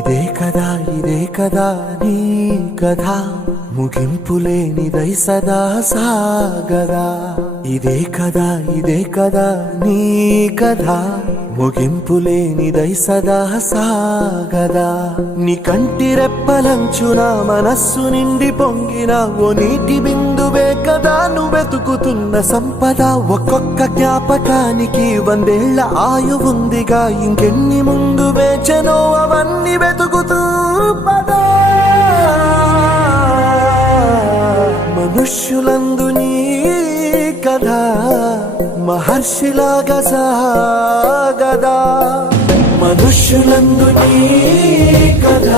ఇదే కదా నీ కథ ముగింపులేనిదై సదా సాగదా. ఇదే కదా నీ కథ ముగింపులేనిదై సదా సాగదా. నీ కంటి రెప్పలంచున మనస్సు నిండి పొంగిన ఓ నీటి బిందువే కదా నువ్వెతుకుతున్న సంపద. ఒక్కొక్క జ్ఞాపకానికి 100 ఏళ్ల ఆయువుందిగా, ఇంకెన్ని ముందు వేచనో అవన్నీ వెతుకుతూ పదా. మనుష్యులందు నీ కథ మహర్షిలాగా సాగదా. మనుష్యులందు నీ కథ